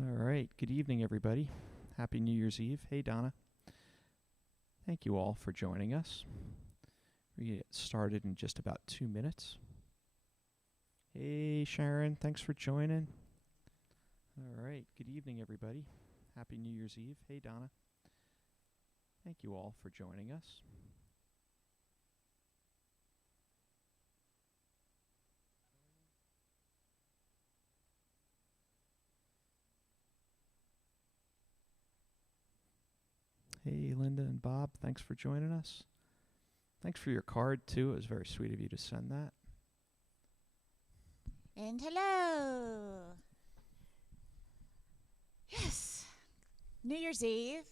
All right. Good evening, everybody. Happy New Year's Eve. Hey, Donna. Thank you all for joining us. We get started in just about 2 minutes. Hey, Sharon. Thanks for joining. All right. Good evening, everybody. Happy New Year's Eve. Hey, Donna. Thank you all for joining us. Hey, Linda and Bob. Thanks for joining us. Thanks for your card, too. It was very sweet of you to send that. And hello. Yes. New Year's Eve.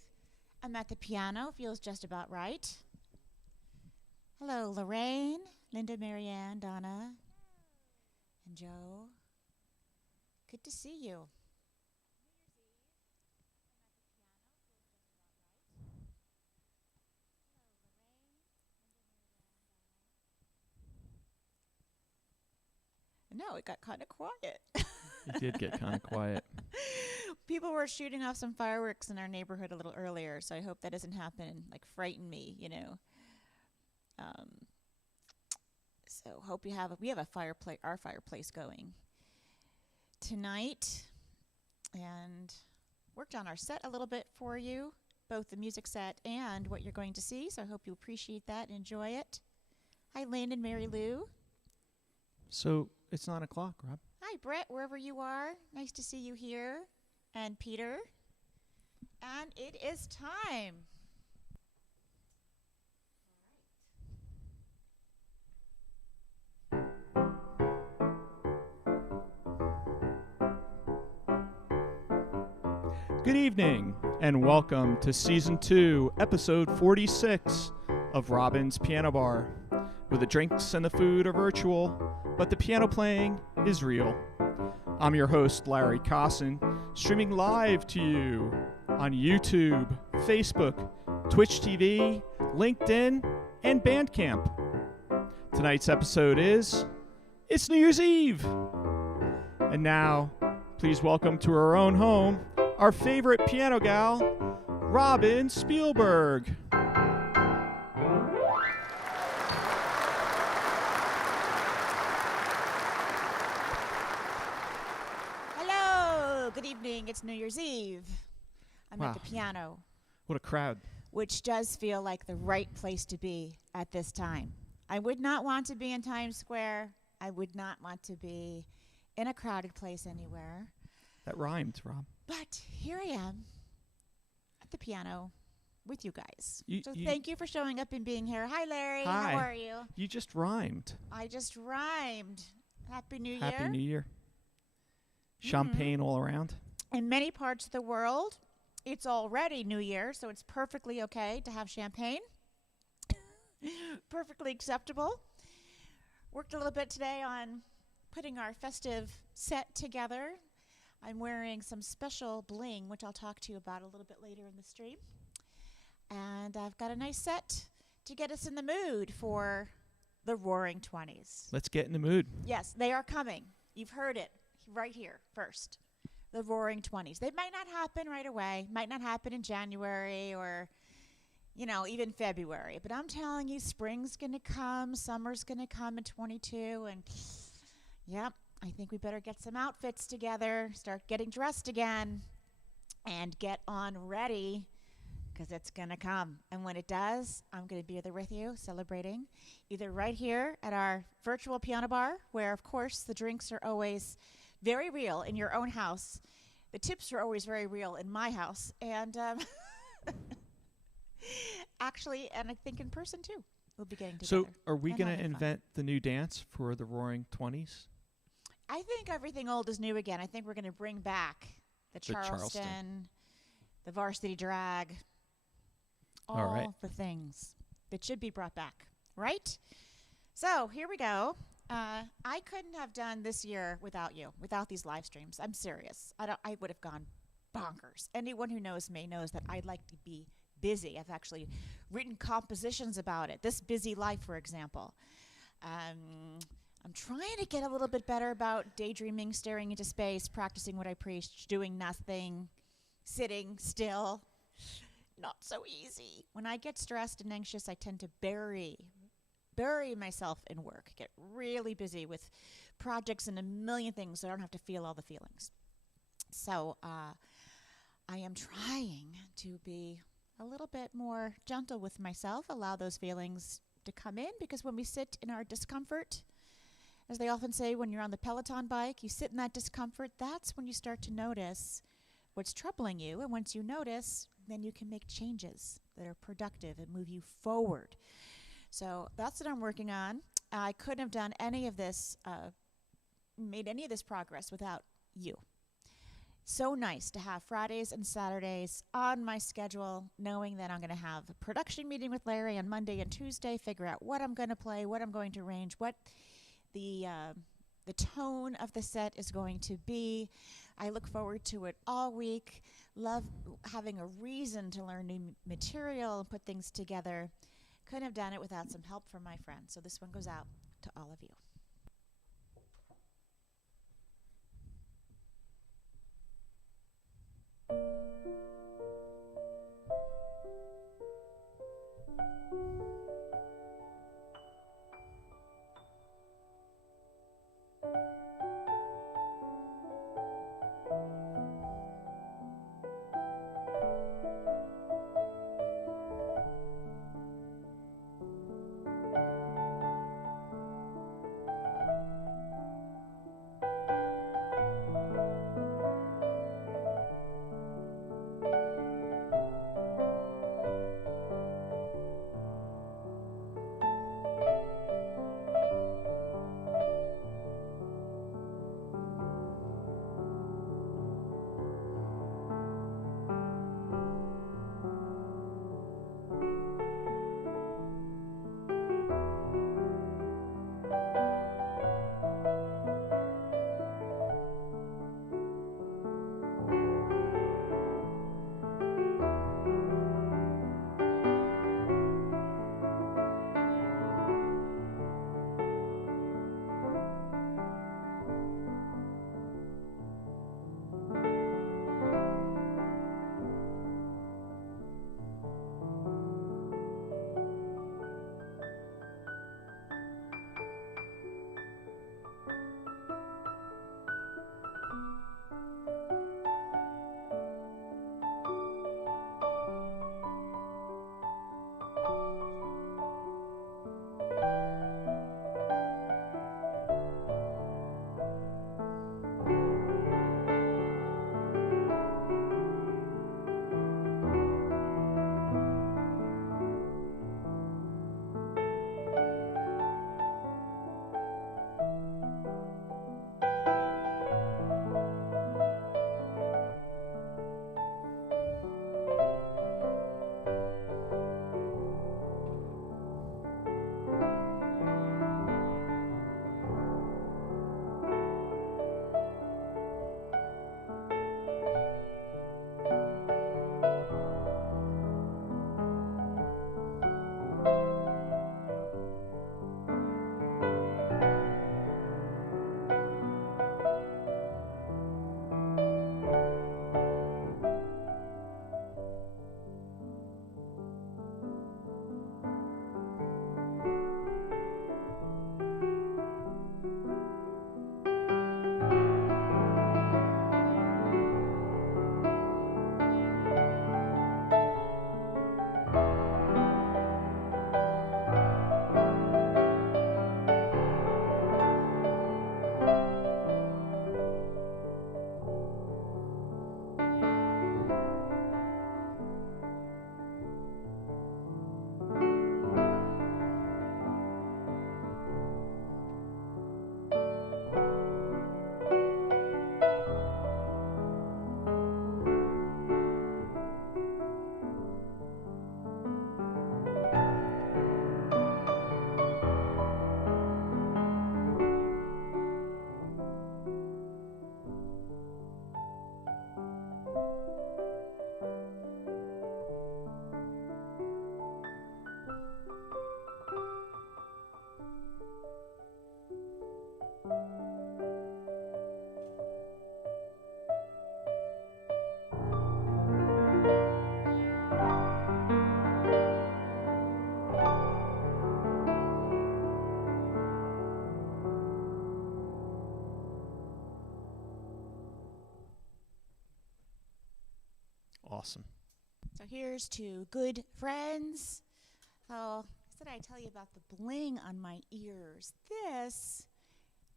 I'm at the piano. Feels just about right. Hello, Lorraine, Linda, Marianne, Donna, and Joe. Good to see you. No, it got kind of quiet. It did get kind of quiet. People were shooting off some fireworks in our neighborhood a little earlier, so I hope that doesn't happen and frighten me, So hope we have our fireplace going tonight, and worked on our set a little bit for you, both the music set and what you're going to see. So I hope you appreciate that and enjoy it. Hi, Lynn and Mary Lou. So it's 9 o'clock, Rob. Hi, Brett, wherever you are. Nice to see you here. And Peter. And it is time. Good evening, and welcome to Season 2, Episode 46 of Robin's Piano Bar, where the drinks and the food are virtual, but the piano playing is real. I'm your host, Larry Cosson, streaming live to you on YouTube, Facebook, Twitch TV, LinkedIn, and Bandcamp. Tonight's episode is It's New Year's Eve! And now, please welcome to our own home, our favorite piano gal, Robin Spielberg. Hello, good evening. It's New Year's Eve. I'm Wow. at the piano, What a crowd. which does feel like the right place to be at this time. I would not want to be in Times Square. I would not want to be in a crowded place anywhere. That rhymed, Rob. But here I am at the piano with you guys. You- So you- thank you for showing up and being here. Hi, Larry. Hi. How are you? You just rhymed. I just rhymed. Happy New Year. Happy New Year. Champagne all around. In many parts of the world, it's already New Year, so it's perfectly okay to have champagne. Perfectly acceptable. Worked a little bit today on putting our festive set together. I'm wearing some special bling, which I'll talk to you about a little bit later in the stream. And I've got a nice set to get us in the mood for the Roaring 20s. Let's get in the mood. Yes, they are coming. You've heard it right here first. The Roaring 20s. They might not happen right away, might not happen in January or, even February. But I'm telling you, spring's going to come, summer's going to come in 22. And, yep, I think we better get some outfits together, start getting dressed again, and get on ready, because it's going to come. And when it does, I'm going to be there with you celebrating, either right here at our virtual piano bar, where, of course, the drinks are always very real in your own house. The tips are always very real in my house. And actually, and I think in person, too, we'll be getting together. So, are we and going to having fun. invent the new dance for the Roaring 20s? I think everything old is new again. I think we're going to bring back the Charleston, the varsity drag, All right. the things that should be brought back, right? So here we go. I couldn't have done this year without you, without these live streams. I'm serious. I would have gone bonkers. Anyone who knows me knows that I like to be busy. I've actually written compositions about it. This busy life, for example. I'm trying to get a little bit better about daydreaming, staring into space, practicing what I preach, doing nothing, sitting still. Not so easy. When I get stressed and anxious, I tend to bury myself in work, get really busy with projects and a million things so I don't have to feel all the feelings. So I am trying to be a little bit more gentle with myself, allow those feelings to come in, because when we sit in our discomfort, as they often say, when you're on the Peloton bike, you sit in that discomfort, that's when you start to notice what's troubling you. And once you notice, then you can make changes that are productive and move you forward. So that's what I'm working on. I couldn't have done any of this, made any of this progress without you. So nice to have Fridays and Saturdays on my schedule, knowing that I'm going to have a production meeting with Larry on Monday and Tuesday, figure out what I'm going to play, what I'm going to arrange, what the tone of the set is going to be. I look forward to it all week. Love having a reason to learn new material and put things together. Couldn't have done it without some help from my friends. So this one goes out to all of you. Awesome. So here's to good friends. So said I tell you about the bling on my ears.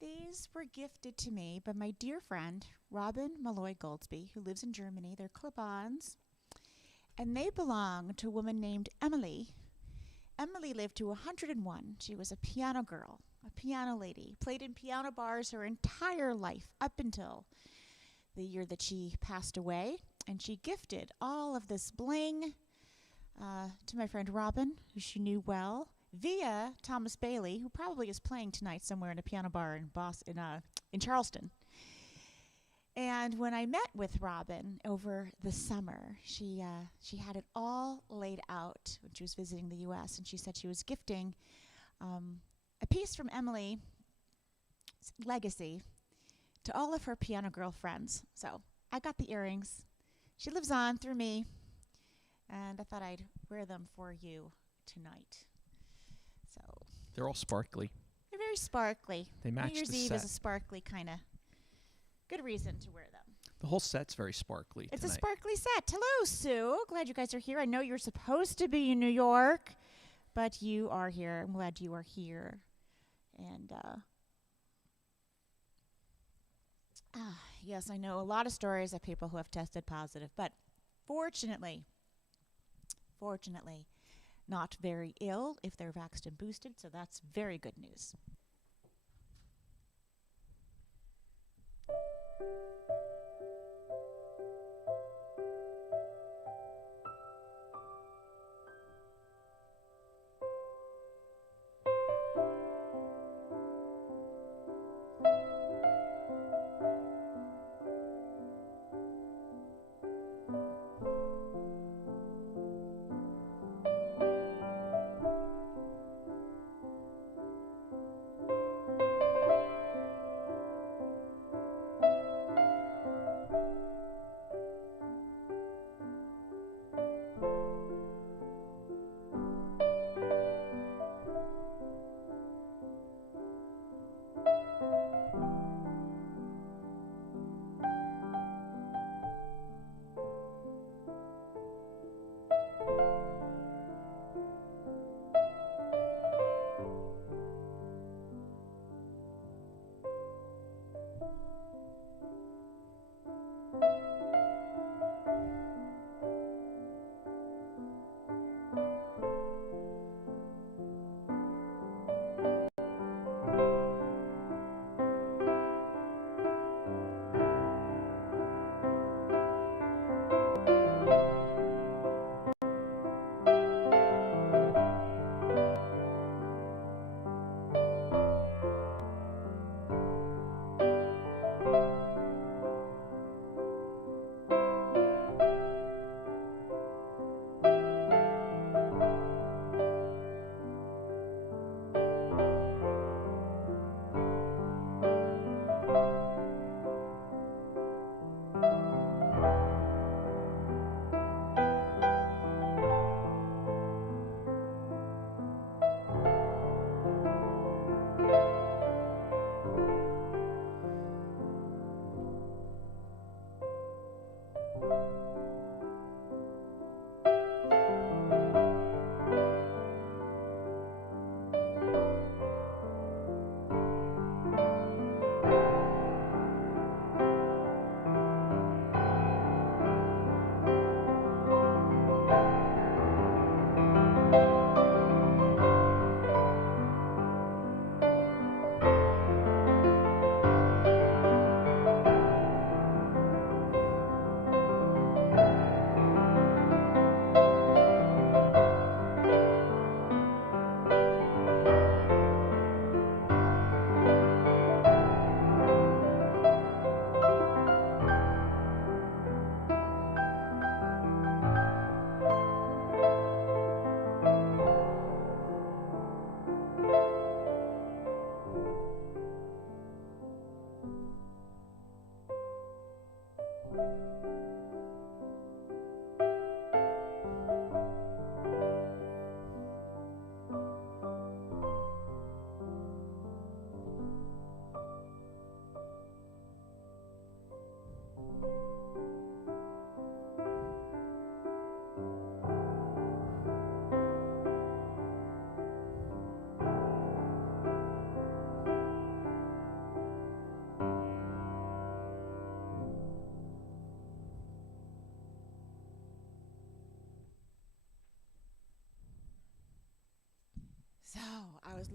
These were gifted to me by my dear friend, Robin Malloy Goldsby, who lives in Germany. They're clip-ons. And they belong to a woman named Emily. Emily lived to 101. She was a piano girl, a piano lady, played in piano bars her entire life up until the year that she passed away. And she gifted all of this bling to my friend Robin, who she knew well, via Thomas Bailey, who probably is playing tonight somewhere in a piano bar in Charleston. And when I met with Robin over the summer, she had it all laid out when she was visiting the U.S., and she said she was gifting a piece from Emily's legacy to all of her piano girl friends. So I got the earrings. She lives on through me, and I thought I'd wear them for you tonight. So They're all sparkly. they're very sparkly. They match New Year's the Eve set. is a sparkly kind of good reason to wear them. The whole set's very sparkly It's tonight. a sparkly set. Hello, Sue. Glad you guys are here. I know you're supposed to be in New York, but you are here. I'm glad you are here. And yes, I know a lot of stories of people who have tested positive, but fortunately, not very ill if they're vaxxed and boosted, so that's very good news.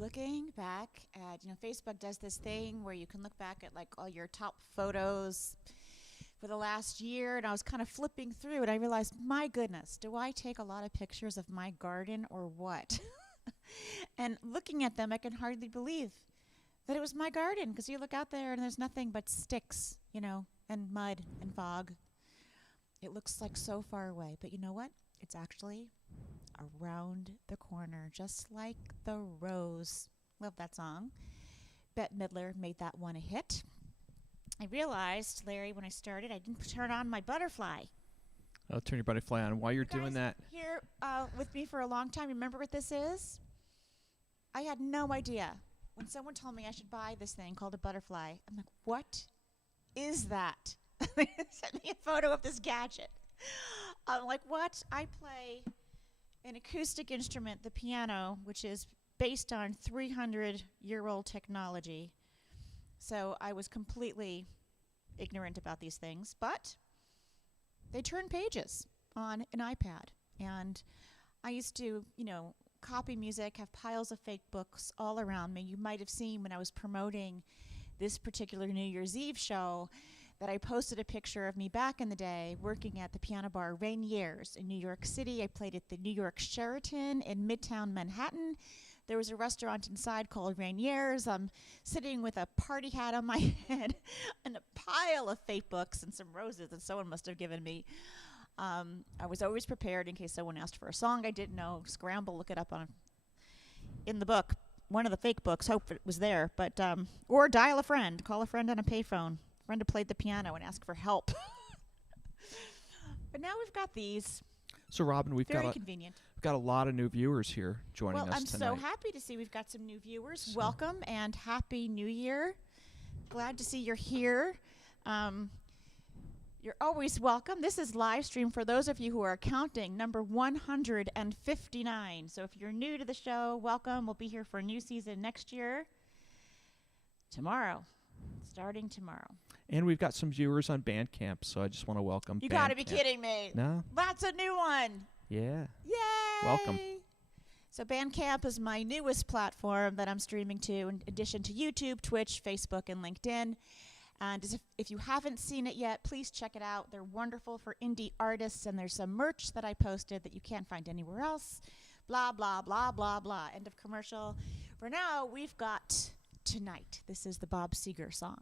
looking back at, Facebook does this thing where you can look back at like all your top photos for the last year, and I was kind of flipping through and I realized, my goodness, do I take a lot of pictures of my garden or what? And looking at them, I can hardly believe that it was my garden, because you look out there and there's nothing but sticks, and mud and fog. It looks like so far away, but you know what? It's actually around the corner, just like the rose. Love that song. Bette Midler made that one a hit. I realized, Larry, when I started, I didn't turn on my butterfly. I'll turn your butterfly on. While you're doing that, here with me for a long time, remember what this is? I had no idea. When someone told me I should buy this thing called a butterfly, I'm like, what is that? They sent me a photo of this gadget. I'm like, what? I play an acoustic instrument, the piano, which is based on 300-year-old technology. So I was completely ignorant about these things, but they turn pages on an iPad. And I used to, copy music, have piles of fake books all around me. You might have seen when I was promoting this particular New Year's Eve show that I posted a picture of me back in the day working at the piano bar Rainier's in New York City. I played at the New York Sheraton in Midtown Manhattan. There was a restaurant inside called Rainier's. I'm sitting with a party hat on my head and a pile of fake books and some roses that someone must have given me. I was always prepared in case someone asked for a song I didn't know. Scramble, look it up in the book, one of the fake books. Hope it was there, but or dial a friend, call a friend on a payphone. Friend who played the piano and ask for help. But now we've got these. So Robin, we've very convenient. We've got a lot of new viewers here joining us I'm tonight. so happy to see we've got some new viewers. Welcome and Happy New Year. Glad to see you're here. You're always welcome. This is live stream for those of you who are counting, number 159. So if you're new to the show, welcome. We'll be here for a new season next year. Starting tomorrow. And we've got some viewers on Bandcamp, so I just want to welcome You got to be kidding me. No. That's a new one. Yeah. Yay. Welcome. So Bandcamp is my newest platform that I'm streaming to, in addition to YouTube, Twitch, Facebook, and LinkedIn. And if you haven't seen it yet, please check it out. They're wonderful for indie artists, and there's some merch that I posted that you can't find anywhere else. Blah, blah, blah, blah, blah. End of commercial. For now, we've got Tonight. This is the Bob Seger song.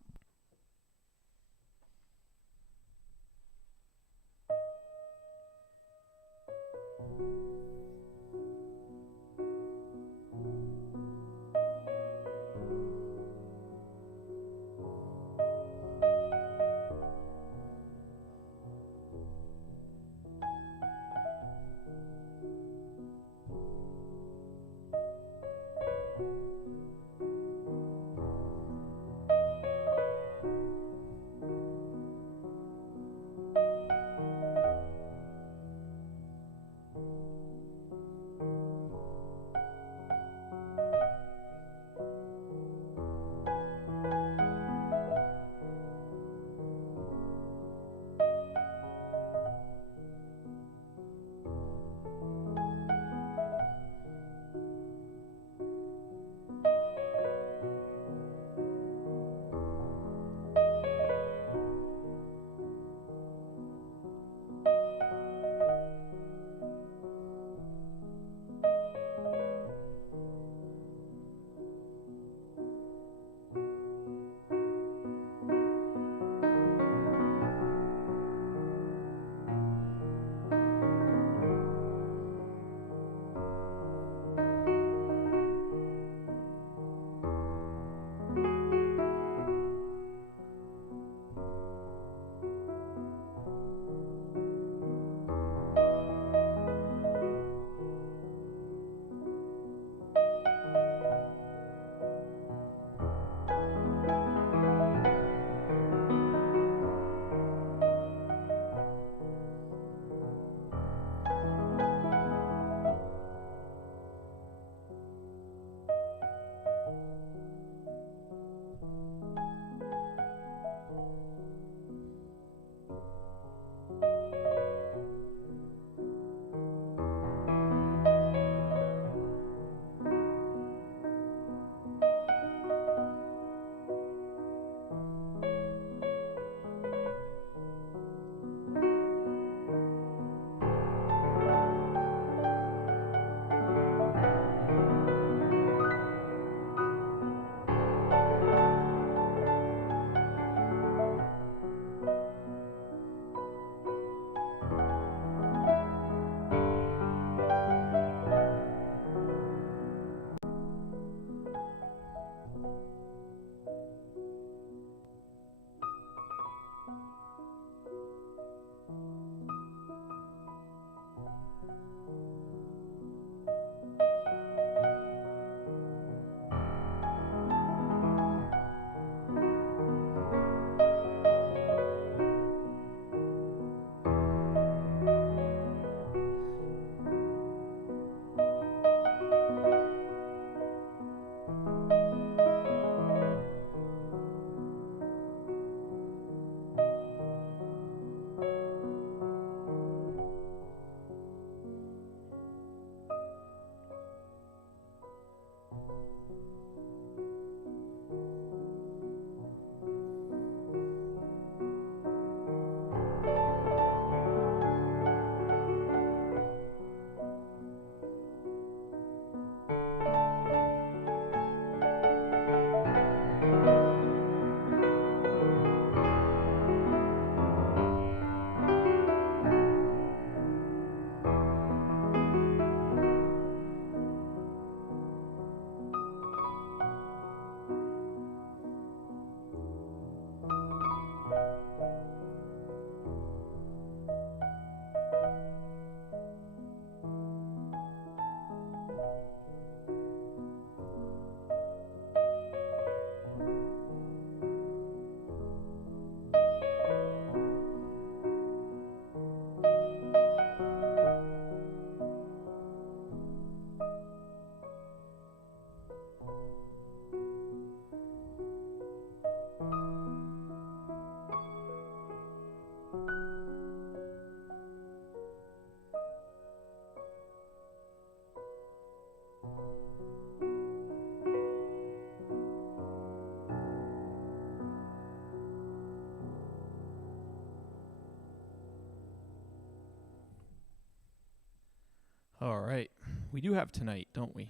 All right. We do have tonight, don't we?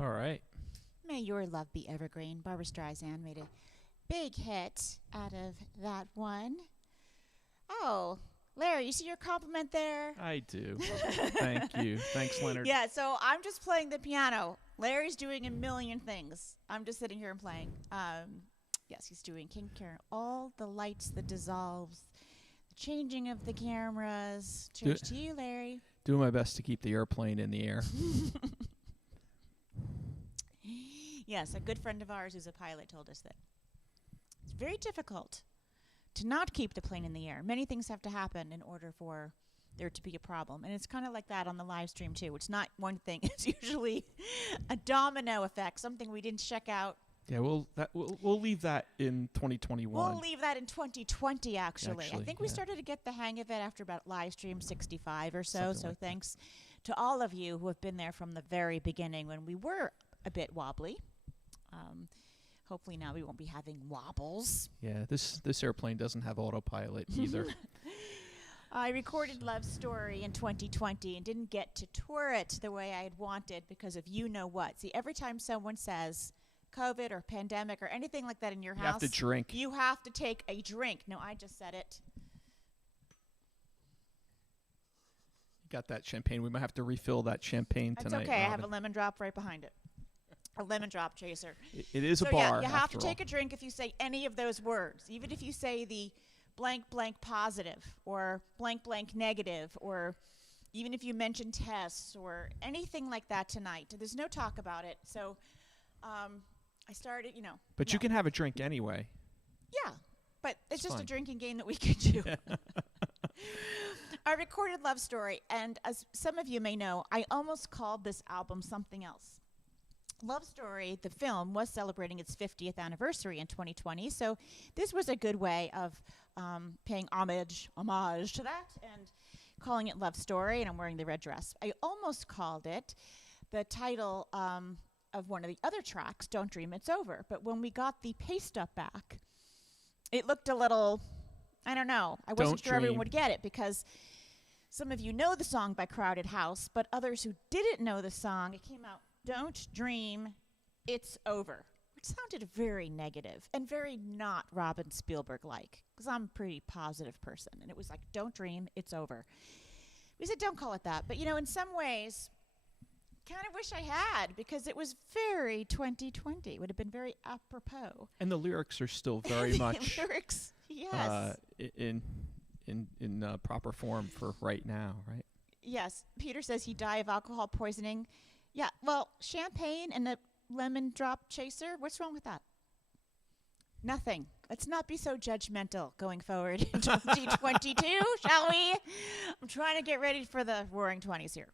All right. May Your Love Be Evergreen. Barbra Streisand made a big hit out of that one. Oh, Larry, you see your compliment there? I do. Thank you. Thanks, Leonard. Yeah, so I'm just playing the piano. Larry's doing a million things. I'm just sitting here and playing. Yes, he's doing King Karen. All the lights that dissolves, the changing of the cameras. Cheers to you, Larry. Doing my best to keep the airplane in the air. Yes, a good friend of ours who's a pilot told us that it's very difficult to not keep the plane in the air. Many things have to happen in order for there to be a problem. And it's kind of like that on the live stream, too. It's not one thing. It's usually a domino effect, something we didn't check out. Yeah, we'll leave that in 2021. We'll leave that in 2020, actually. I think we yeah. started to get the hang of it after about live stream 65 or so. Something So like thanks to all of you who have been there from the very beginning when we were a bit wobbly. Hopefully now we won't be having wobbles. Yeah, this airplane doesn't have autopilot either. I recorded Love Story in 2020 and didn't get to tour it the way I had wanted because of you know what. See, every time someone says COVID or pandemic or anything like that in your You house, have to drink. you have to take a drink. No, I just said it. You got that champagne. We might have to refill that champagne That's tonight. okay. I have Robin. a lemon drop right behind it. A lemon drop chaser. It is So a bar. yeah, you have after to take all. a drink if you say any of those words, even if you say the blank blank positive or blank blank negative, or even if you mention tests or anything like that tonight. There's no talk about it. So I started, But you can have a drink anyway. Yeah, but it's just fine. a drinking game that we can do. I recorded Love Story, and as some of you may know, I almost called this album something else. Love Story, the film, was celebrating its 50th anniversary in 2020, so this was a good way of paying homage to that and calling it Love Story, and I'm wearing the red dress. I almost called it the title of one of the other tracks, Don't Dream It's Over, but when we got the paste up back, it looked a little, I don't know, I wasn't sure everyone would get it because some of you know the song by Crowded House, but others who didn't know the song, it came out, Don't Dream, It's Over, which sounded very negative and very not Robin Spielberg-like, because I'm a pretty positive person. And it was like, don't dream, it's over. We said, don't call it that. But, in some ways, kind of wish I had, because it was very 2020. It would have been very apropos. And the lyrics are still very much lyrics, yes. In proper form for right now, right? Yes. Peter says he died of alcohol poisoning. Yeah, well, champagne and a lemon drop chaser, what's wrong with that? Nothing. Let's not be so judgmental going forward in 2022, shall we? I'm trying to get ready for the Roaring 20s here.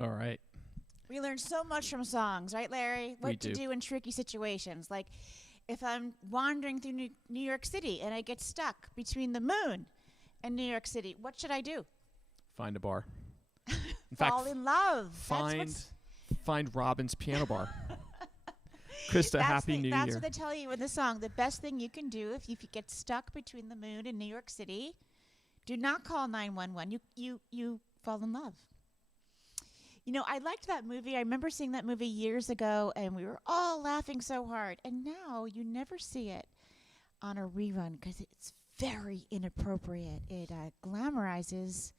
All right. We learn so much from songs, right, Larry? We What to do. do in tricky situations. Like if I'm wandering through New York City and I get stuck between the moon and New York City, what should I do? Find a bar. In Fall fact, in love. find Robin's Piano Bar. Krista, Happy New That's Year. what they tell you in the song. The best thing you can do if you get stuck between the moon and New York City, do not call 911. You fall in love. You know, I liked that movie. I remember seeing that movie years ago, and we were all laughing so hard. And now you never see it on a rerun because it's very inappropriate. It glamorizes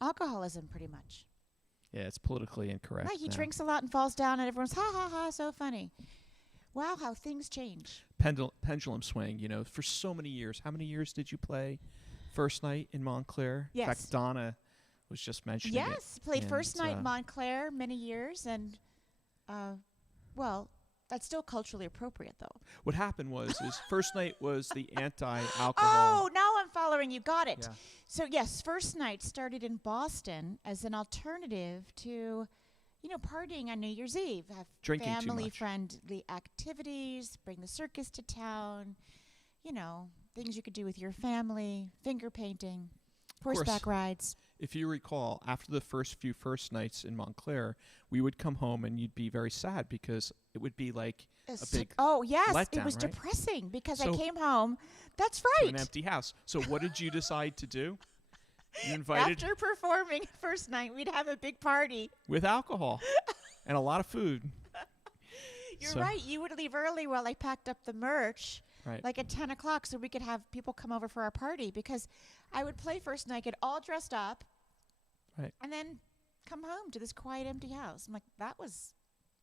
alcoholism pretty much. Yeah, it's politically incorrect. Like he now. drinks a lot and falls down, and everyone's ha ha ha, so funny. Wow, how things change. Pendulum swing, you know, for so many years. How many years did you play First Night in Montclair? Yes. In fact, Donna was just mentioning it. Yes, played And, First Night Montclair many years, and well, that's still culturally appropriate, though. What happened was First Night was the anti-alcohol. Oh, now I'm following you. Got it. Yeah. So yes, First Night started in Boston as an alternative to, you know, partying on New Year's Eve. Have Drinking too much. family-friendly activities. Bring the circus to town. You know, things you could do with your family. Finger painting, course. horseback rides. If you recall, after the first few First Nights in Montclair, we would come home and you'd be very sad because it would be like a big Oh yes, it letdown, was right? depressing because I So- came home. That's to right. an empty house. So what did you decide to do? You invited After performing First Night, we'd have a big party. with alcohol and a lot of food. You're So- right. You would leave early while I packed up the merch, Right. like at 10 o'clock, so we could have people come over for our party because I would play First Night, get all dressed up, Right. and then come home to this quiet, empty house. I'm like, that was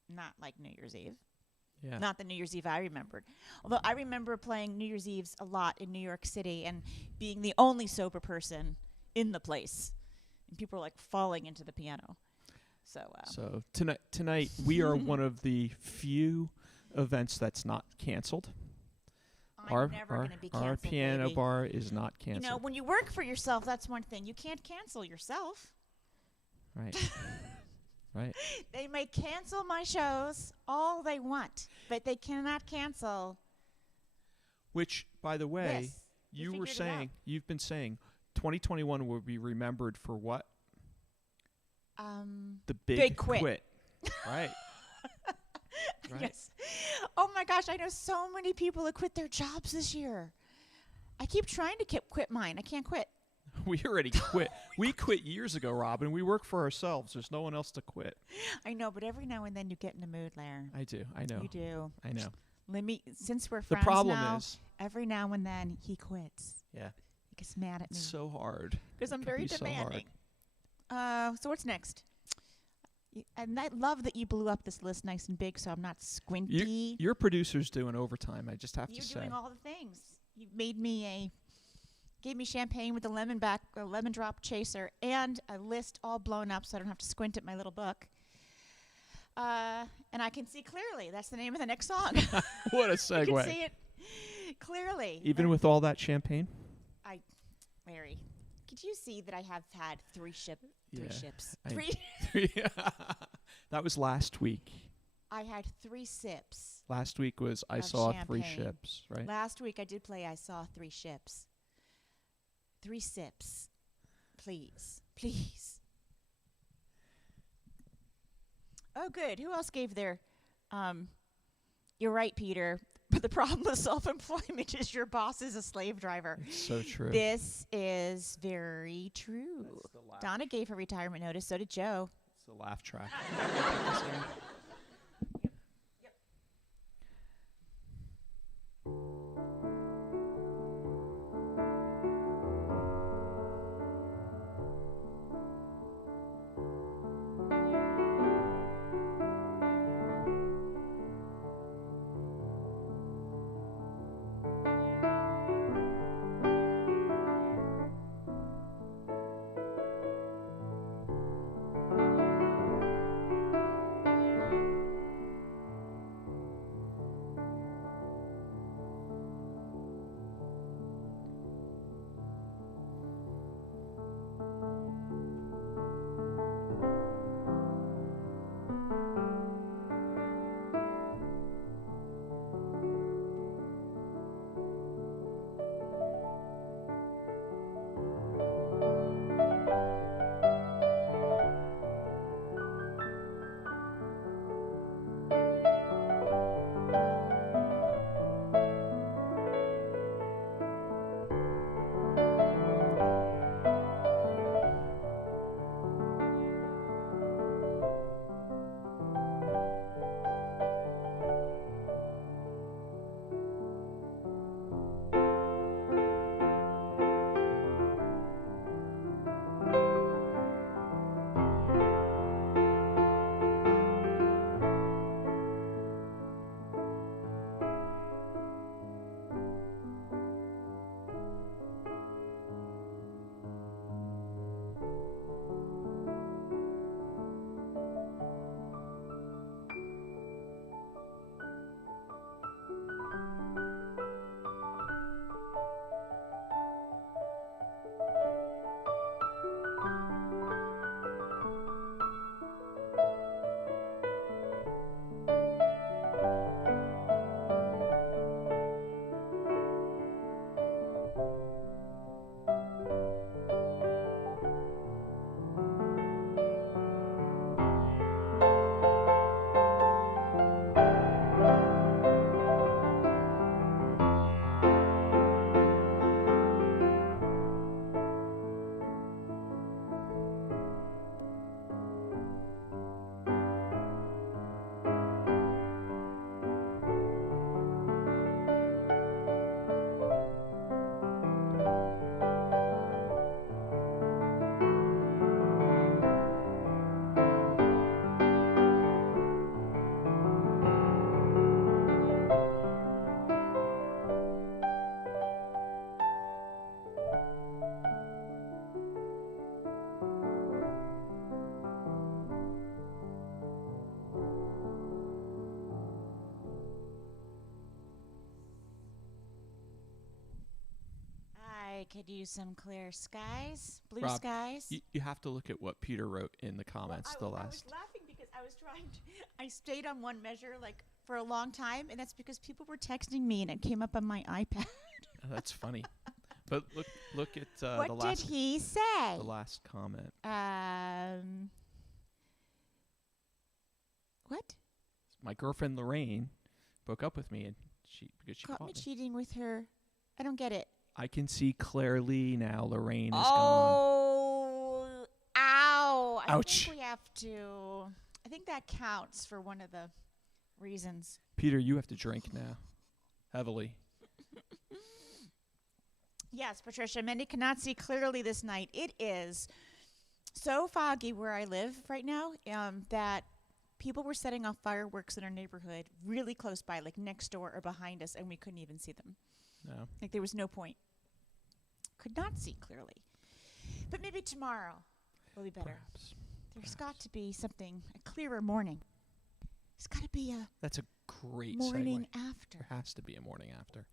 not like New Year's Eve. Yeah. Not the New Year's Eve I remembered. Although I remember playing New Year's Eves a lot in New York City and being the only sober person in the place. And people were like falling into the piano. So tonight we are one of the few events that's not canceled. I'm never going to be canceled. Our piano baby. bar is not You canceled. know, when you work for yourself, that's one thing. You can't cancel yourself. Right. Right. They may cancel my shows all they want, but they cannot cancel. Which, by the way, Yes, you you were figured it out. saying, you've been saying, 2021 will be remembered for what? The Big quit. Right. Right. Yes. Oh my gosh, I know so many people that quit their jobs this year. I keep trying to quit mine. I can't quit. We already quit. We quit years ago, Robin. We work for ourselves. There's no one else to quit. I know, but every now and then you get in the mood, Larry. I do. I know. You do. I know. Since we're The friends problem now, is, every now and then he quits. yeah, He gets mad at me it's so hard. because I'm can very be so hard. demanding. So what's next? And I love that you blew up this list nice and big, so I'm not squinty. Your producer's doing overtime. I just have You're to say. doing all the things. You gave me champagne with a lemon drop chaser, and a list all blown up, so I don't have to squint at my little book. And I can see clearly. That's the name of the next song. What a You segue. can see it clearly. Even with all that champagne? Mary, could you see that I have had three ships? I- Three. That was last week. I had 3 sips. Last week was I Of saw 3 champagne. ships, right? Last week I did play I Saw 3 Ships. 3 sips. Please. Please. Oh, good. Who else gave their... You're right, Peter. But the problem with self-employment is your boss is a slave driver. It's so true. This is very true. That's the laugh. Donna gave her retirement notice. So did Joe. It's the laugh track. could use some clear skies, blue Rob, skies. You have to look at what Peter wrote in the comments. I was laughing because I was trying to. I stayed on one measure like for a long time, and that's because people were texting me, and it came up on my iPad. Oh, that's funny. But look at What the last. did he say? The last comment. What? My girlfriend Lorraine broke up with me, and because she Caught caught me me. cheating with her. I don't get it. I can see clearly now. Lorraine is gone. Oh, ow! I Ouch. think we have to. I think that counts for one of the reasons. Peter, you have to drink now, heavily. Yes, Patricia. Many cannot see clearly this night. It is so foggy where I live right now that people were setting off fireworks in our neighborhood really close by, like next door or behind us, and we couldn't even see them. No. Like there was no point. Could not see clearly. But maybe tomorrow will be better. Perhaps. There's got to be something, a clearer morning. There's got to be a That's a great morning segue. after. There has to be a morning after.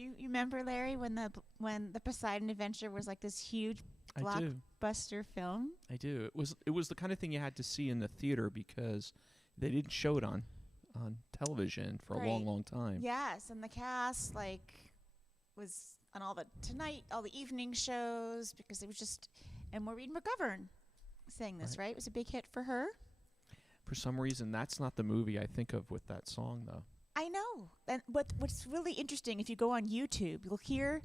you remember, Larry, when the Poseidon Adventure was like this huge I do. blockbuster film? I do. It was the kind of thing you had to see in the theater because they didn't show it on television for a long, Right. long time. Yes, and the cast was on all the evening shows because it was just, and Maureen McGovern sang this, right? It was a big hit for her. For some reason, that's not the movie I think of with that song, though. I know. And what's really interesting, if you go on YouTube, you'll hear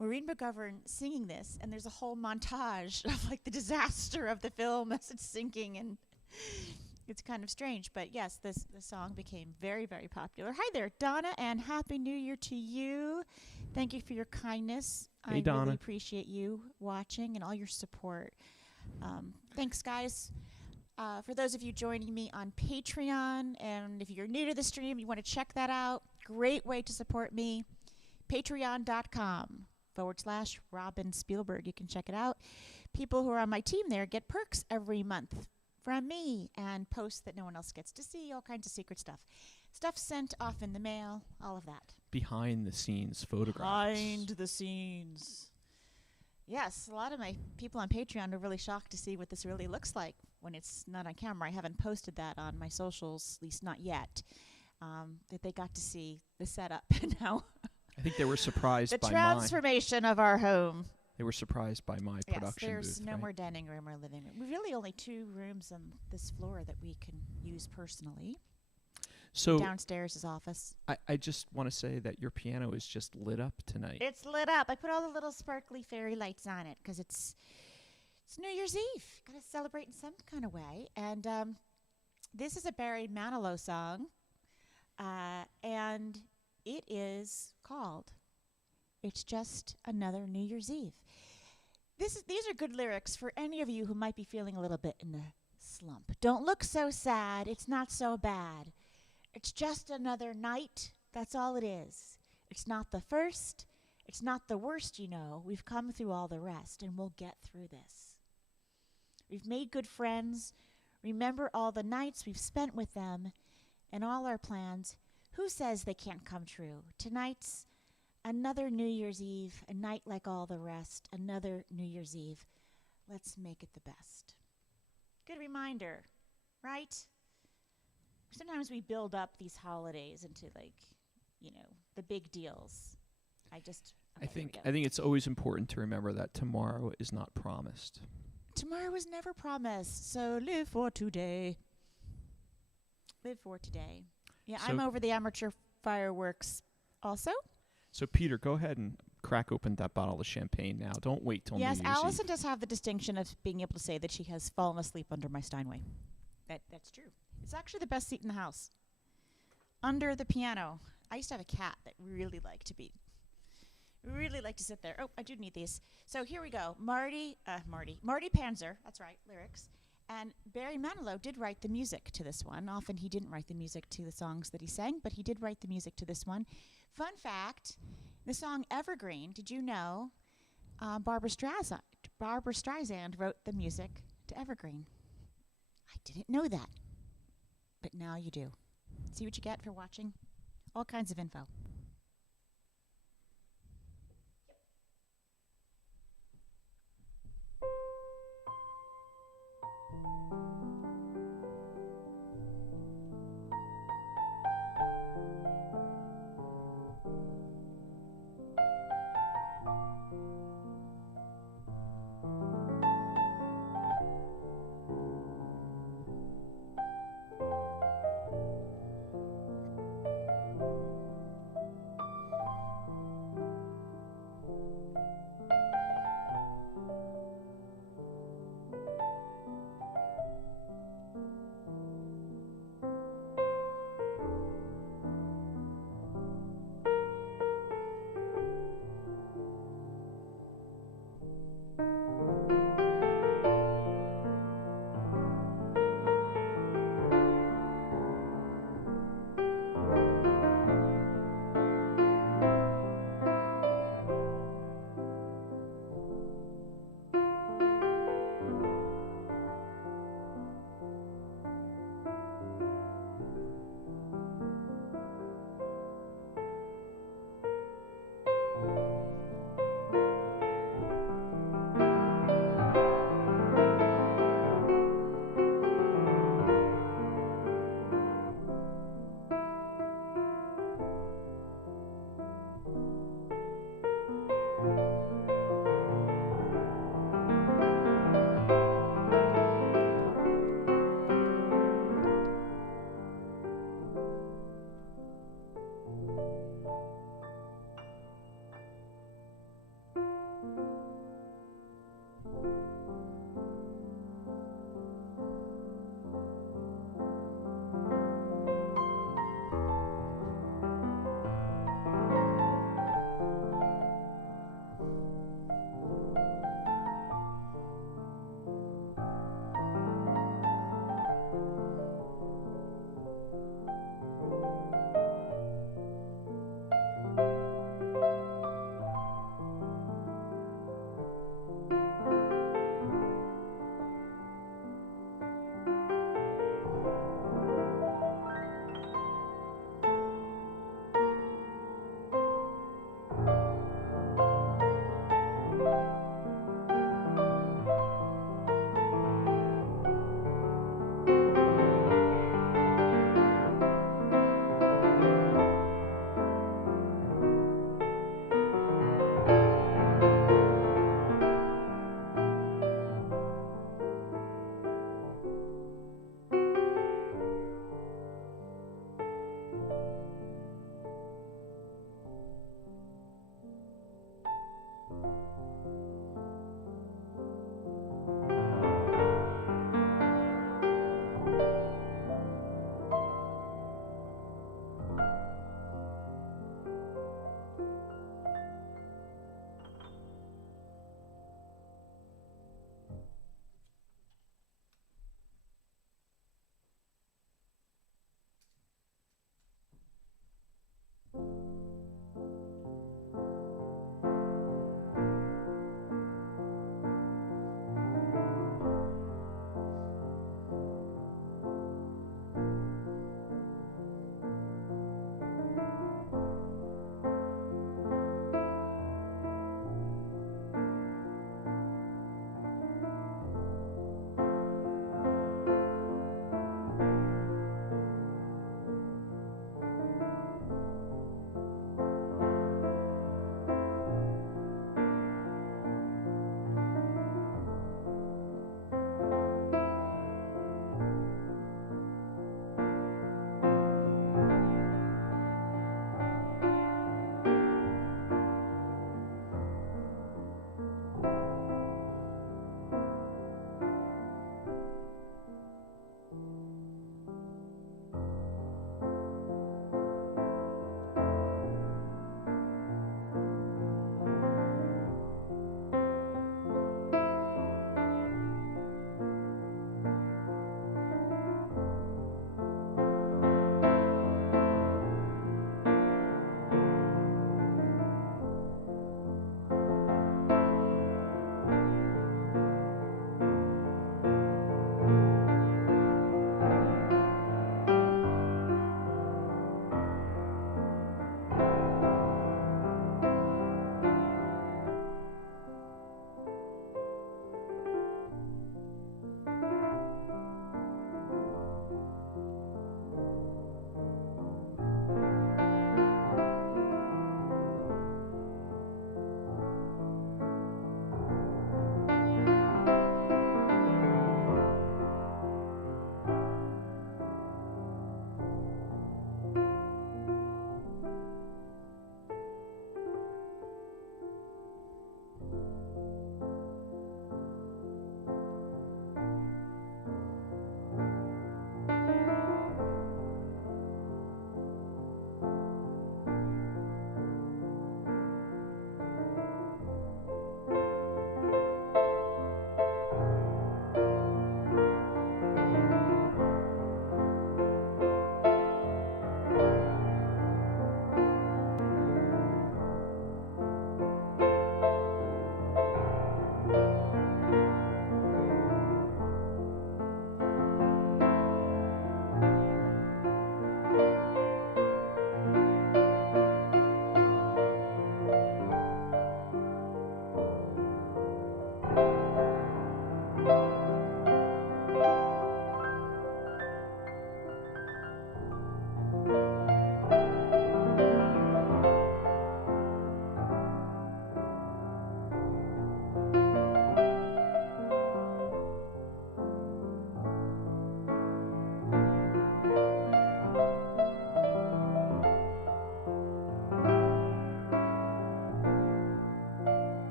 Maureen McGovern singing this, and there's a whole montage of like the disaster of the film as it's sinking, and it's kind of strange. But yes, the song became very, very popular. Hi there, Donna, and Happy New Year to you. Thank you for your kindness. Hey, I Donna. really appreciate you watching and all your support. Thanks, guys. For those of you joining me on Patreon, and if you're new to the stream, you want to check that out, great way to support me, patreon.com/Robin Spielberg. You can check it out. People who are on my team there get perks every month from me and posts that no one else gets to see, all kinds of secret stuff. Stuff sent off in the mail, all of that. Behind the scenes photographs. Behind the scenes. Yes, a lot of my people on Patreon are really shocked to see what this really looks like when it's not on camera. I haven't posted that on my socials, at least not yet, that they got to see the setup and how I think they were surprised the by transformation of our home. They were surprised by my Yes, production there's booth. no right? more dining room or living room. We really only 2 rooms on this floor that we can use personally. So Downstairs is office. I just want to say that your piano is just lit up tonight. It's lit up. I put all the little sparkly fairy lights on it because it's New Year's Eve. Got to celebrate in some kind of way. And this is a Barry Manilow song, and it is called "It's Just Another New Year's Eve." These are good lyrics for any of you who might be feeling a little bit in a slump. Don't look so sad. It's not so bad. It's just another night. That's all it is. It's not the first. It's not the worst, you know. We've come through all the rest, and we'll get through this. We've made good friends. Remember all the nights we've spent with them and all our plans. Who says they can't come true? Tonight's another New Year's Eve, a night like all the rest, another New Year's Eve. Let's make it the best. Good reminder, right? Sometimes we build up these holidays into the big deals. I here think we go. it's always important to remember that tomorrow is not promised. Tomorrow was never promised, so live for today. Live for today. Yeah, So- I'm over the amateur fireworks also. So Peter, go ahead and crack open that bottle of champagne now. Don't wait till Yes, New Year's Allison Eve. does have the distinction of being able to say that she has fallen asleep under my Steinway. That's true. It's actually the best seat in the house. Under the piano. I used to have a cat that really liked to sit there. Oh, I do need these. So here we go. Marty Panzer, that's right, lyrics. And Barry Manilow did write the music to this one. Often he didn't write the music to the songs that he sang, but he did write the music to this one. Fun fact, the song Evergreen, did you know Barbara Streisand wrote the music to Evergreen? I didn't know that, but now you do. See what you get for watching? All kinds of info.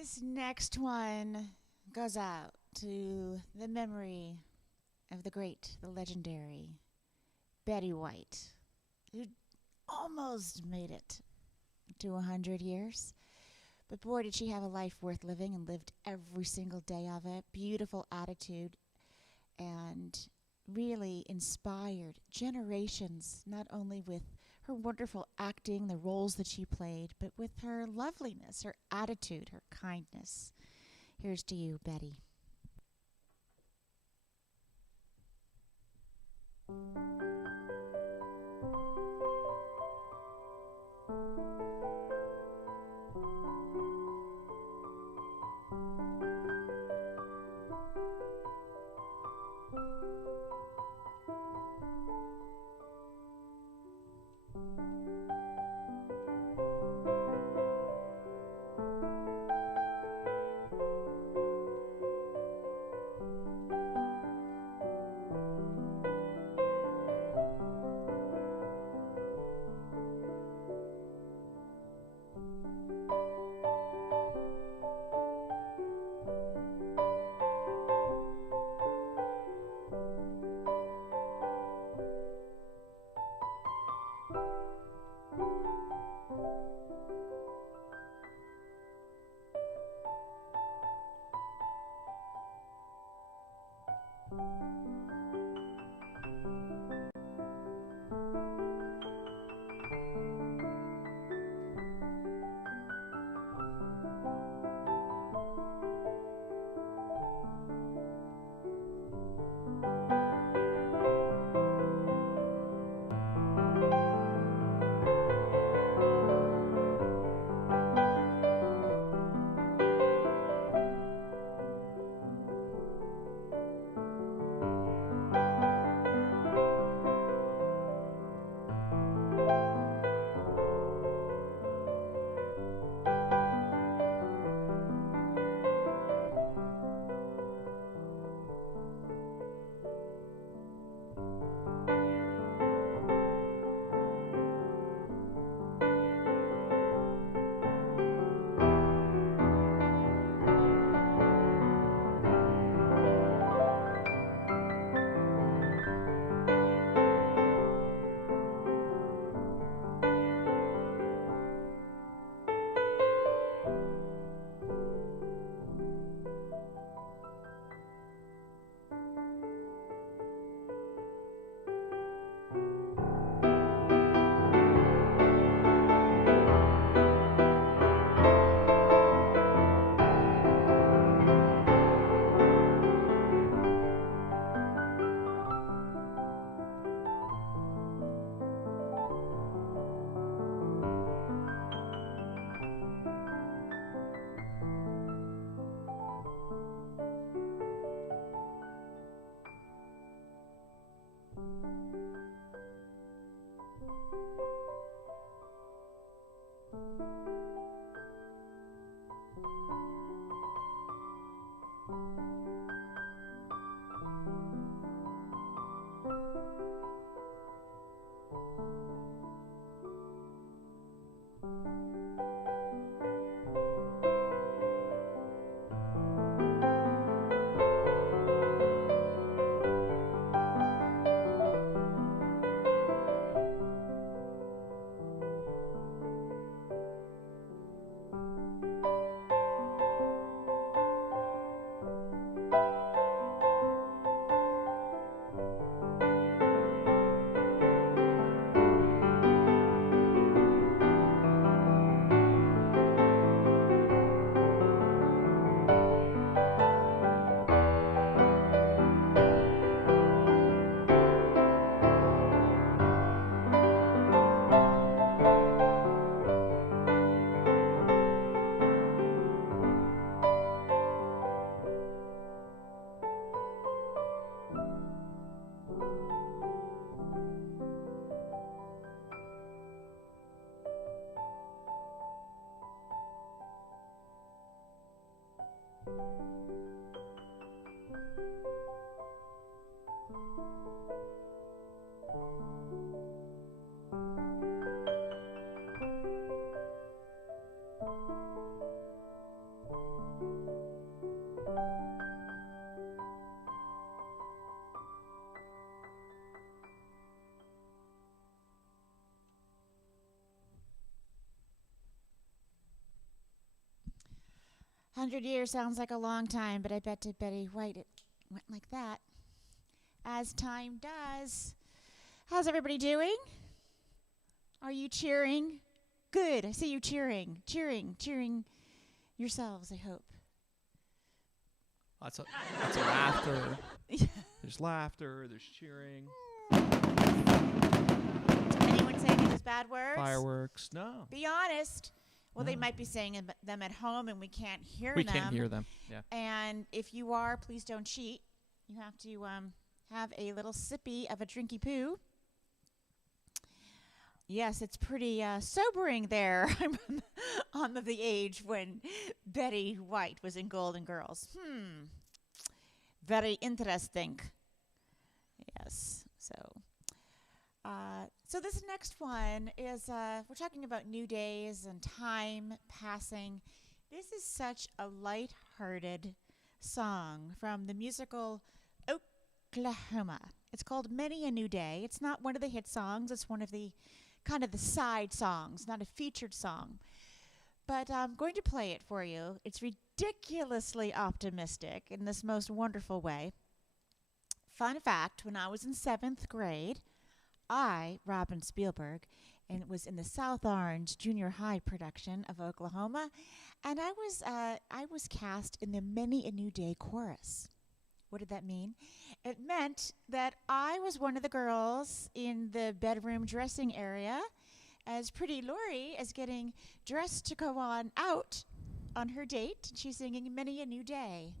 This next one goes out to the memory of the great, the legendary Betty White, who almost made it to 100 years. But boy, did she have a life worth living and lived every single day of it. Beautiful attitude and really inspired generations, not only with her wonderful acting, the roles that she played, but with her loveliness, her attitude, her kindness. Here's to you, Betty. $100 sounds like a long time, but I bet to Betty White it went like that. As time does. How's everybody doing? Are you cheering? Good. I see you cheering. Cheering yourselves, I hope. Lots of laughter. There's laughter. There's cheering. Anyone say any of those bad words? Fireworks. No. Be honest. Well, No. they might be saying them at home and we can't hear them. We can't hear them. Yeah. And if you are, please don't cheat. You have to have a little sippy of a drinky poo. Yes, it's pretty sobering there. I'm on the age when Betty White was in Golden Girls. Very interesting. Yes. So this next one is, we're talking about new days and time passing. This is such a light-hearted song from the musical Oklahoma. It's called Many a New Day. It's not one of the hit songs. It's one of the kind of the side songs, not a featured song. But I'm going to play it for you. It's ridiculously optimistic in this most wonderful way. Fun fact, when I was in 7th grade, I, Robin Spielberg, and it was in the South Orange Junior High production of Oklahoma, and I was cast in the Many a New Day chorus. What did that mean? It meant that I was one of the girls in the bedroom dressing area as Pretty Lori is getting dressed to go on out on her date. She's singing Many a New Day.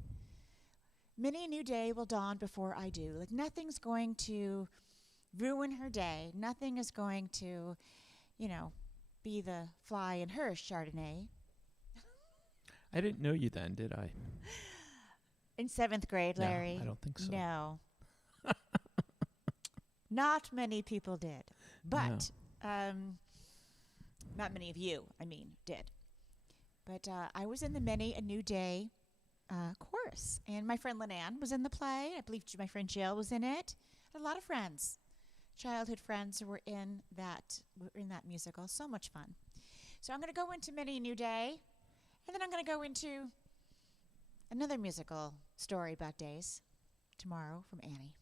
Many a new day will dawn before I do. Like nothing's going to ruin her day. Nothing is going to, be the fly in her Chardonnay. I didn't know you then, did I? In 7th grade, Larry. No, I don't think so. No. Not many people did. But, not many of you, did. But I was in the Many a New Day chorus. And my friend Lynanne was in the play. I believe my friend Jill was in it. I had a lot of friends. Childhood friends who were in that musical. So much fun. So I'm going to go into Many a New Day, and then I'm going to go into another musical story about days tomorrow from Annie.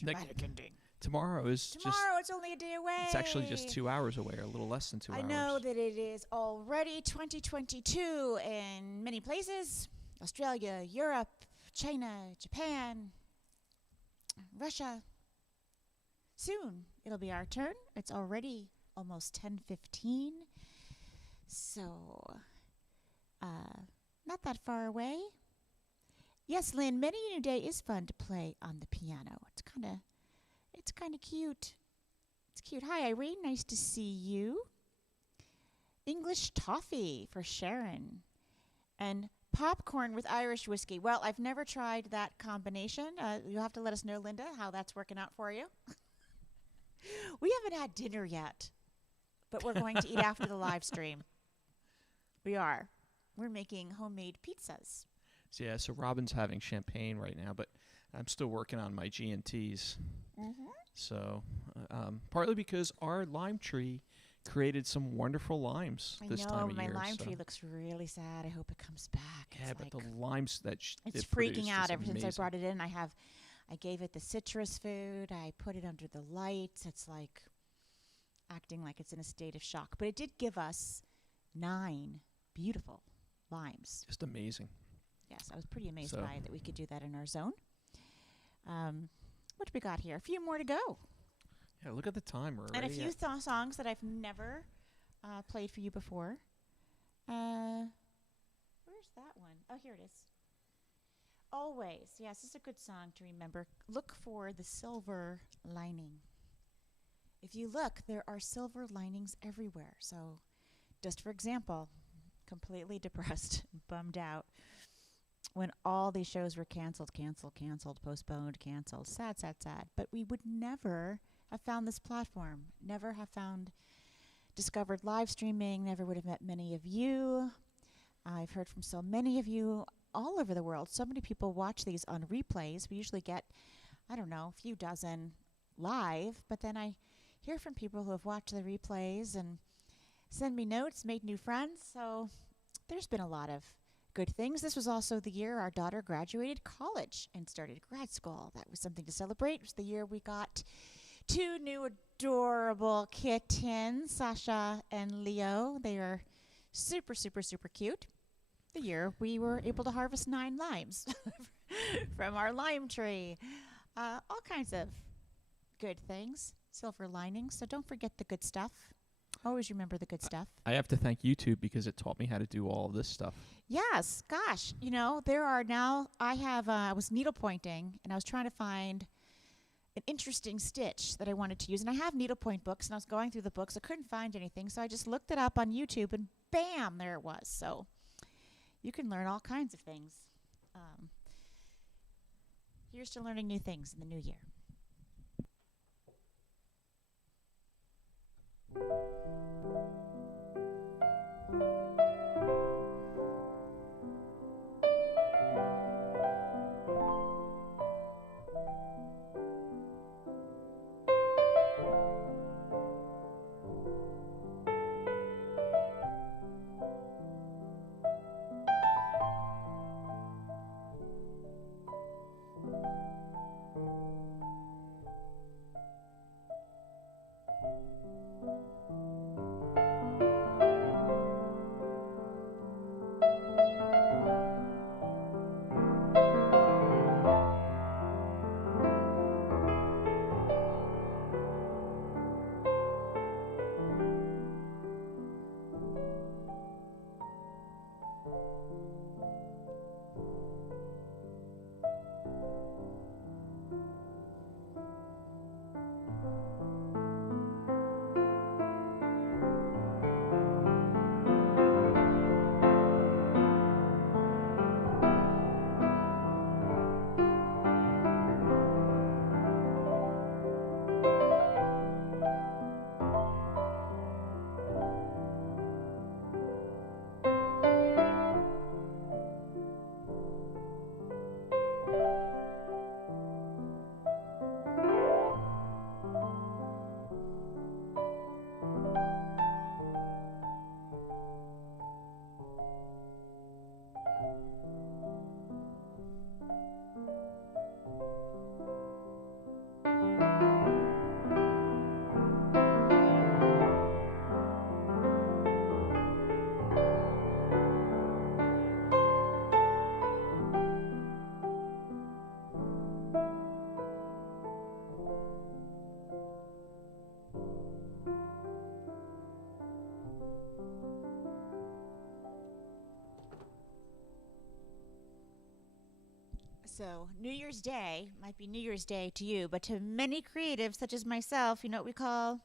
Dramatic ending. Tomorrow is Tomorrow, it's only a day away. It's actually just 2 hours away, or a little less than 2 hours. I know that it is already 2022 in many places. Australia, Europe, China, Japan, Russia. Soon it'll be our turn. It's already almost 10:15. So, not that far away. Yes, Lynn, many a new day is fun to play on the piano. It's kind of cute. It's cute. Hi, Irene. Nice to see you. English toffee for Sharon. And popcorn with Irish whiskey. Well, I've never tried that combination. You'll have to let us know, Linda, how that's working out for you. We haven't had dinner yet, but we're going to eat after the live stream. We are. We're making homemade pizzas. So Robin's having champagne right now, but I'm still working on my G&Ts. Mm-hmm. So, partly because our lime tree created some wonderful limes this time of year. I know, my lime tree looks really sad. I hope it comes back. Yeah, but the limes that it's freaking out ever since I brought it in. I gave it the citrus food. I put it under the lights. It's like acting like it's in a state of shock. But it did give us 9 beautiful limes. Just amazing. Yes, I was pretty amazed by it that we could do that in our zone. What do we got here? A few more to go. Yeah, look at the timer. And a few songs that I've never played for you before. Where's that one? Oh, here it is. Always. Yes, this is a good song to remember. Look for the silver lining. If you look, there are silver linings everywhere. So, just for example, completely depressed, bummed out. when all these shows were canceled, postponed, canceled. Sad, sad, sad. But we would never have found this platform, never have discovered live streaming, never would have met many of you. I've heard from so many of you all over the world. So many people watch these on replays. We usually get, I don't know, a few dozen live, but then I hear from people who have watched the replays and send me notes, made new friends. So there's been a lot of good things. This was also the year our daughter graduated college and started grad school. That was something to celebrate. It was the year we got 2 new adorable kittens, Sasha and Leo. They are super, super, super cute. The year we were able to harvest 9 limes from our lime tree. All kinds of good things, silver linings. So don't forget the good stuff. Always remember the good stuff. I have to thank YouTube because it taught me how to do all of this stuff. Yes, gosh. You know, there are now, I was needle pointing and I was trying to find an interesting stitch that I wanted to use. And I have needlepoint books and I was going through the books. I couldn't find anything. So I just looked it up on YouTube and bam, there it was. So you can learn all kinds of things. Here's to learning new things in the new year. So New Year's Day might be New Year's Day to you, but to many creatives such as myself, you know what we call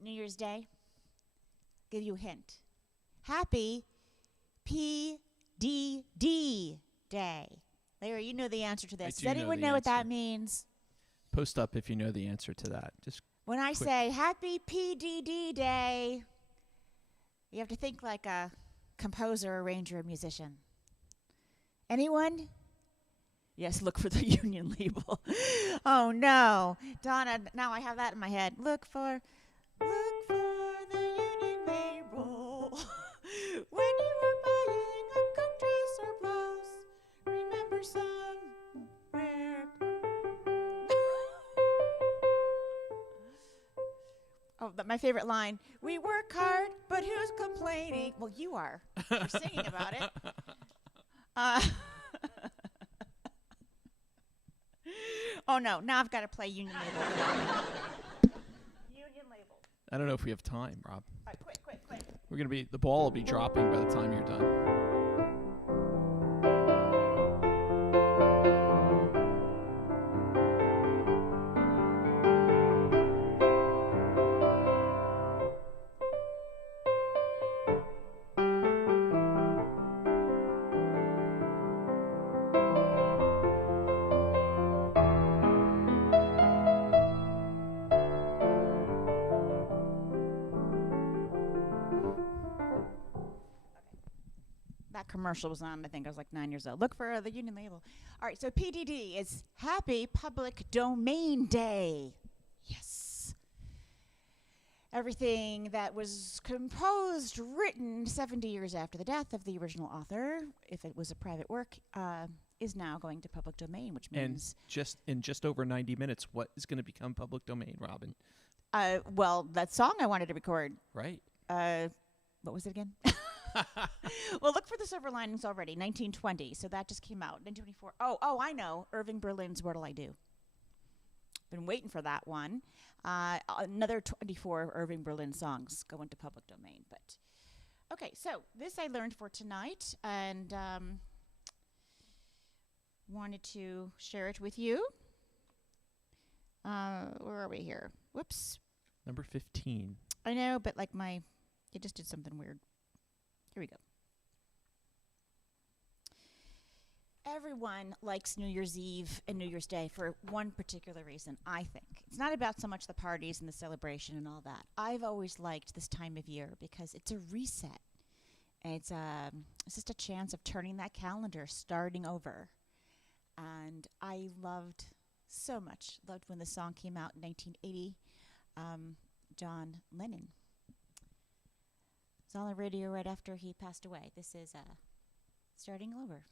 New Year's Day? Give you a hint. Happy PDD Day. Larry, you know the answer to this. Does anyone know what that means? Post up if you know the answer to that. Just when I say Happy PDD Day, you have to think like a composer, arranger, musician. Anyone? Yes, look for the union label. Oh, no. Donna, now I have that in my head. Look for the union label. When you are buying a country surplus, remember somewhere. Oh, my favorite line. We work hard, but who's complaining? Well, you are. You're singing about it. Oh, no. Now I've got to play Union Label. Union Label. I don't know if we have time, Rob. All right, quick. We're going to the ball will be dropping by the time you're done. commercial was on. I think I was like 9 years old. Look for the Union label. All right, so PDD is Happy Public Domain Day. Yes. Everything that was composed, written 70 years after the death of the original author, if it was a private work, is now going to public domain, which means... And just over 90 minutes, what is going to become public domain, Robin? Well, that song I wanted to record. Right. What was it again? Well, look for the silver linings already. 1920. So that just came out. 1924. Oh, I know. Irving Berlin's What'll I Do? Been waiting for that one. Another 24 Irving Berlin songs go into public domain. But okay, so this I learned for tonight and wanted to share it with you. Where are we here? Whoops. Number 15. I know, but like it just did something weird. Here we go. Everyone likes New Year's Eve and New Year's Day for one particular reason, I think. It's not about so much the parties and the celebration and all that. I've always liked this time of year because it's a reset. And it's just a chance of turning that calendar, starting over. And I loved when the song came out in 1980, John Lennon. It was on the radio right after he passed away. This is Starting Over.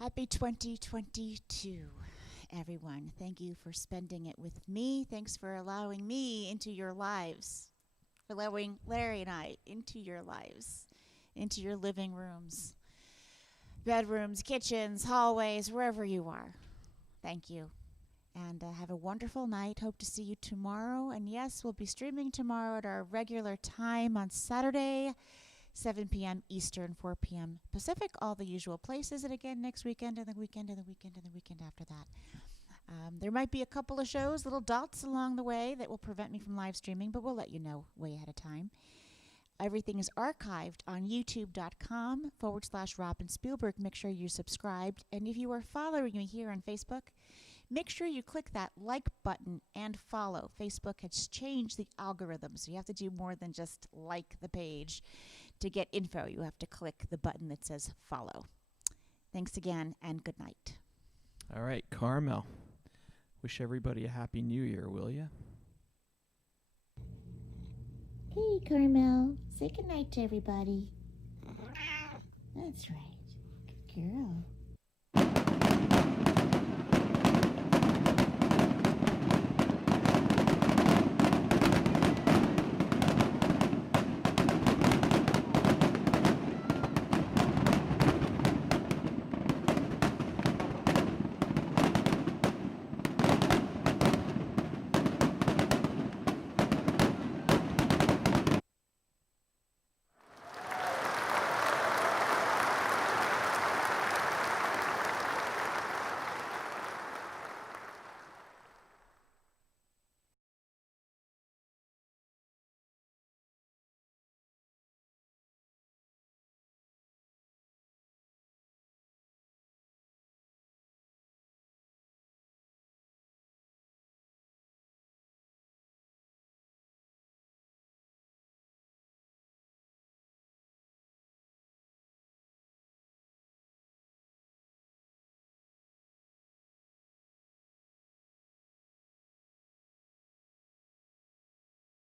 Happy 2022, everyone. Thank you for spending it with me. Thanks for allowing me into your lives, for allowing Larry and I into your lives, into your living rooms, bedrooms, kitchens, hallways, wherever you are. Thank you. And have a wonderful night. Hope to see you tomorrow. And yes, we'll be streaming tomorrow at our regular time on Saturday, 7 p.m. Eastern, 4 p.m. Pacific, all the usual places. And again, next weekend and the weekend and the weekend and the weekend after that. There might be a couple of shows, little dots along the way that will prevent me from live streaming, but we'll let you know way ahead of time. Everything is archived on youtube.com/Robin Spielberg. Make sure you're subscribed. And if you are following me here on Facebook, make sure you click that like button and follow. Facebook has changed the algorithm, so you have to do more than just like the page. To get info, you have to click the button that says follow. Thanks again, and good night. All right, Carmel. Wish everybody a happy new year, will you? Hey, Carmel. Say goodnight to everybody. That's right. Good girl.